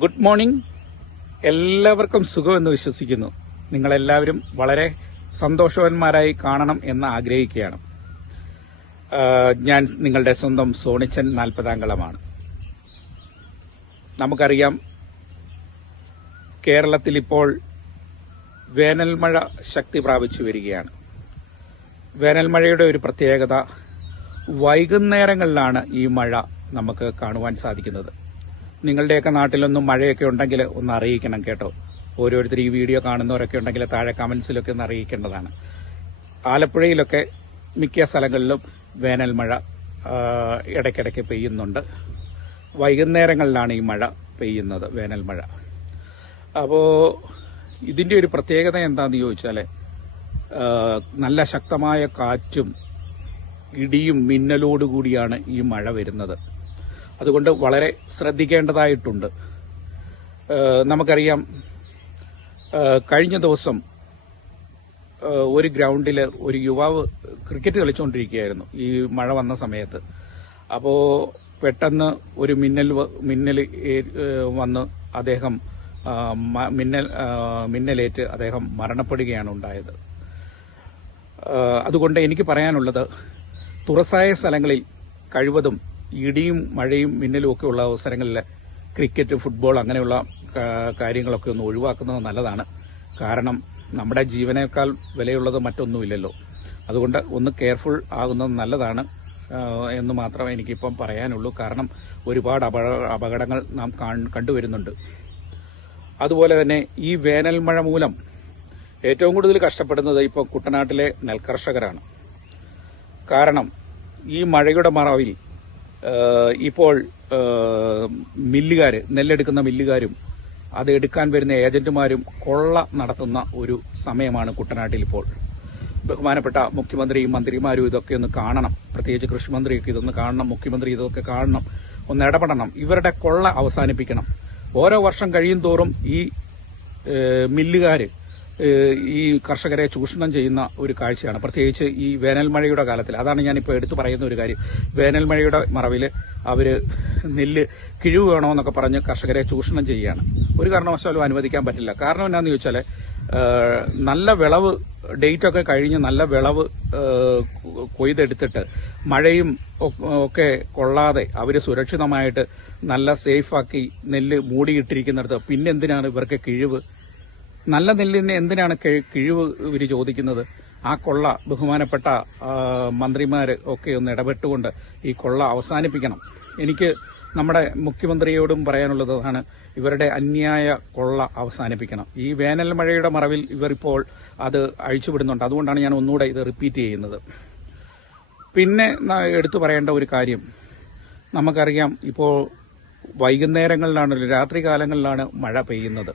Good morning. എല്ലാവർക്കും സുഖമെന്ന് വിശ്വസിക്കുന്നു. നിങ്ങളെല്ലാവരും വളരെ സന്തോഷവാന്മാരായി കാണണം എന്ന് ആഗ്രഹിക്കുകയാണ്. ഞാൻ നിങ്ങളുടെ സ്വന്തം സോണിച്ചൻ 40-ാംകളമാണ്. നമുക്കറിയാം, കേരളത്തിൽ ഇപ്പോൾ വേനൽമഴ ശക്തി പ്രാപിച്ചു വരികയാണ്. വേനൽമഴയുടെ ഒരു പ്രത്യേകത, വൈകുന്നേരങ്ങളിലാണ് ഈ മഴ നമുക്ക് കാണുവാൻ സാധിക്കുന്നത്. നിങ്ങളുടെയൊക്കെ നാട്ടിലൊന്നും മഴയൊക്കെ ഉണ്ടെങ്കിൽ ഒന്ന് അറിയിക്കണം കേട്ടോ. ഓരോരുത്തർ ഈ വീഡിയോ കാണുന്നവരൊക്കെ ഉണ്ടെങ്കിൽ താഴെ കമന്റ്സിലൊക്കെ ഒന്ന് അറിയിക്കേണ്ടതാണ്. ആലപ്പുഴയിലൊക്കെ മിക്ക സ്ഥലങ്ങളിലും വേനൽ മഴ ഇടയ്ക്കിടയ്ക്ക് പെയ്യുന്നുണ്ട്. വൈകുന്നേരങ്ങളിലാണ് ഈ മഴ പെയ്യുന്നത്, വേനൽ മഴ. അപ്പോൾ ഇതിൻ്റെ ഒരു പ്രത്യേകത എന്താണെന്ന് ചോദിച്ചാൽ, നല്ല ശക്തമായ കാറ്റും ഇടിയും മിന്നലോടുകൂടിയാണ് ഈ മഴ വരുന്നത്. അതുകൊണ്ട് വളരെ ശ്രദ്ധിക്കേണ്ടതായിട്ടുണ്ട്. നമുക്കറിയാം, കഴിഞ്ഞ ദിവസം ഒരു ഗ്രൗണ്ടിൽ ഒരു യുവാവ് ക്രിക്കറ്റ് കളിച്ചുകൊണ്ടിരിക്കുകയായിരുന്നു ഈ മഴ വന്ന സമയത്ത്. അപ്പോൾ പെട്ടെന്ന് ഒരു മിന്നൽ വന്ന് അദ്ദേഹം മിന്നലേറ്റ് അദ്ദേഹം മരണപ്പെടുകയാണ് ഉണ്ടായത്. അതുകൊണ്ട് എനിക്ക് പറയാനുള്ളത്, തുറസായ സ്ഥലങ്ങളിൽ കഴിവതും ഇടിയും മഴയും മിന്നലും ഒക്കെ ഉള്ള അവസരങ്ങളിൽ ക്രിക്കറ്റ്, ഫുട്ബോൾ അങ്ങനെയുള്ള കാര്യങ്ങളൊക്കെ ഒന്ന് ഒഴിവാക്കുന്നത് നല്ലതാണ്. കാരണം നമ്മുടെ ജീവനേക്കാൾ വിലയുള്ളത് മറ്റൊന്നുമില്ലല്ലോ. അതുകൊണ്ട് ഒന്ന് കെയർഫുൾ ആകുന്നത് നല്ലതാണ് എന്ന് മാത്രമേ എനിക്കിപ്പം പറയാനുള്ളൂ. കാരണം ഒരുപാട് അപകടങ്ങൾ നാം കണ്ടുവരുന്നുണ്ട്. അതുപോലെ തന്നെ ഈ വേനൽ മഴ മൂലം ഏറ്റവും കൂടുതൽ കഷ്ടപ്പെടുന്നത് ഇപ്പോൾ കുട്ടനാട്ടിലെ നെൽകർഷകരാണ്. കാരണം ഈ മഴയുടെ മറവിൽ ഇപ്പോൾ നെല്ലെടുക്കുന്ന മില്ലുകാരും അത് എടുക്കാൻ വരുന്ന ഏജന്റുമാരും കൊള്ള നടത്തുന്ന ഒരു സമയമാണ് കുട്ടനാട്ടിൽ ഇപ്പോൾ. ബഹുമാനപ്പെട്ട മുഖ്യമന്ത്രിയും മന്ത്രിമാരും ഇതൊക്കെ ഒന്ന് കാണണം. പ്രത്യേകിച്ച് കൃഷിമന്ത്രിയൊക്കെ ഇതൊന്ന് കാണണം, മുഖ്യമന്ത്രി ഇതൊക്കെ കാണണം, ഒന്ന് ഇടപെടണം. ഇവരുടെ കൊള്ള അവസാനിപ്പിക്കണം. ഓരോ വർഷം കഴിയും തോറും ഈ മില്ലുകാർ ഈ കർഷകരെ ചൂഷണം ചെയ്യുന്ന ഒരു കാഴ്ചയാണ്, പ്രത്യേകിച്ച് ഈ വേനൽമഴയുടെ കാലത്തിൽ. അതാണ് ഞാനിപ്പോൾ എടുത്തു പറയുന്ന ഒരു കാര്യം. വേനൽമഴയുടെ മറവിൽ അവർ നെല്ല് കിഴിവ് വേണമെന്നൊക്കെ പറഞ്ഞ് കർഷകരെ ചൂഷണം ചെയ്യുകയാണ്. ഒരു കാരണവശാലും അനുവദിക്കാൻ പറ്റില്ല. കാരണം എന്താണെന്ന് ചോദിച്ചാൽ, നല്ല വിളവ് ഡേറ്റൊക്കെ കഴിഞ്ഞ് നല്ല വിളവ് കൊയ്തെടുത്തിട്ട് മഴയും ഒക്കെ കൊള്ളാതെ അവർ സുരക്ഷിതമായിട്ട് നല്ല സേഫാക്കി നെല്ല് മൂടിയിട്ടിരിക്കുന്നിടത്ത് പിന്നെന്തിനാണ് ഇവർക്ക് കിഴിവ്? നല്ല നെല്ലിന് എന്തിനാണ് കിഴിവ് ഇവർ ചോദിക്കുന്നത്? ആ കൊള്ള ബഹുമാനപ്പെട്ട മന്ത്രിമാർ ഒക്കെ ഒന്ന് ഇടപെട്ടുകൊണ്ട് ഈ കൊള്ള അവസാനിപ്പിക്കണം. എനിക്ക് നമ്മുടെ മുഖ്യമന്ത്രിയോടും പറയാനുള്ളതാണ്, ഇവരുടെ അന്യായ കൊള്ള അവസാനിപ്പിക്കണം. ഈ വേനൽ മഴയുടെ മറവിൽ ഇവരിപ്പോൾ അത് അഴിച്ചുവിടുന്നുണ്ട്. അതുകൊണ്ടാണ് ഞാൻ ഒന്നുകൂടെ ഇത് റിപ്പീറ്റ് ചെയ്യുന്നത്. പിന്നെ എടുത്തു പറയേണ്ട ഒരു കാര്യം, നമുക്കറിയാം, ഇപ്പോൾ വൈകുന്നേരങ്ങളിലാണ്, രാത്രികാലങ്ങളിലാണ് മഴ പെയ്യുന്നത്.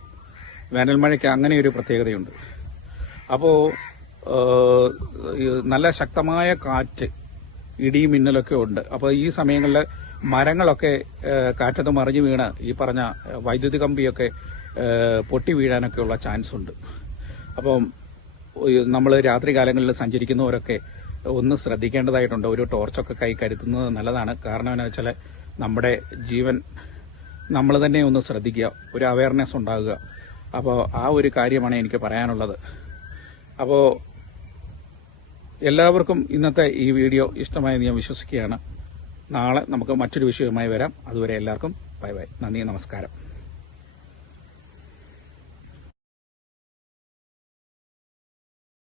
വേനൽ മഴയ്ക്ക് അങ്ങനെ ഒരു പ്രത്യേകതയുണ്ട്. അപ്പോൾ നല്ല ശക്തമായ കാറ്റ്, ഇടിയും മിന്നലൊക്കെ ഉണ്ട്. അപ്പോൾ ഈ സമയങ്ങളിൽ മരങ്ങളൊക്കെ കാറ്റത്ത് മറിഞ്ഞു വീണ് ഈ പറഞ്ഞ വൈദ്യുതി കമ്പിയൊക്കെ പൊട്ടി വീഴാനൊക്കെയുള്ള ചാൻസ് ഉണ്ട്. അപ്പം നമ്മൾ രാത്രി കാലങ്ങളിൽ സഞ്ചരിക്കുന്നവരൊക്കെ ഒന്ന് ശ്രദ്ധിക്കേണ്ടതായിട്ടുണ്ട്. ഒരു ടോർച്ചൊക്കെ കൈ കരുതുന്നത് നല്ലതാണ്. കാരണം എന്താ വെച്ചാൽ, നമ്മുടെ ജീവൻ നമ്മൾ തന്നെ ഒന്ന് ശ്രദ്ധിക്കുക, ഒരു അവയർനെസ് ഉണ്ടാകുക. അപ്പോൾ ആ ഒരു കാര്യമാണ് എനിക്ക് പറയാനുള്ളത്. അപ്പോൾ എല്ലാവർക്കും ഇന്നത്തെ ഈ വീഡിയോ ഇഷ്ടമായെന്ന് ഞാൻ വിശ്വസിക്കുകയാണ്. നാളെ നമുക്ക് മറ്റൊരു വിഷയവുമായി വരാം. അതുവരെ എല്ലാവർക്കും ബൈ ബൈ. നന്ദി, നമസ്കാരം.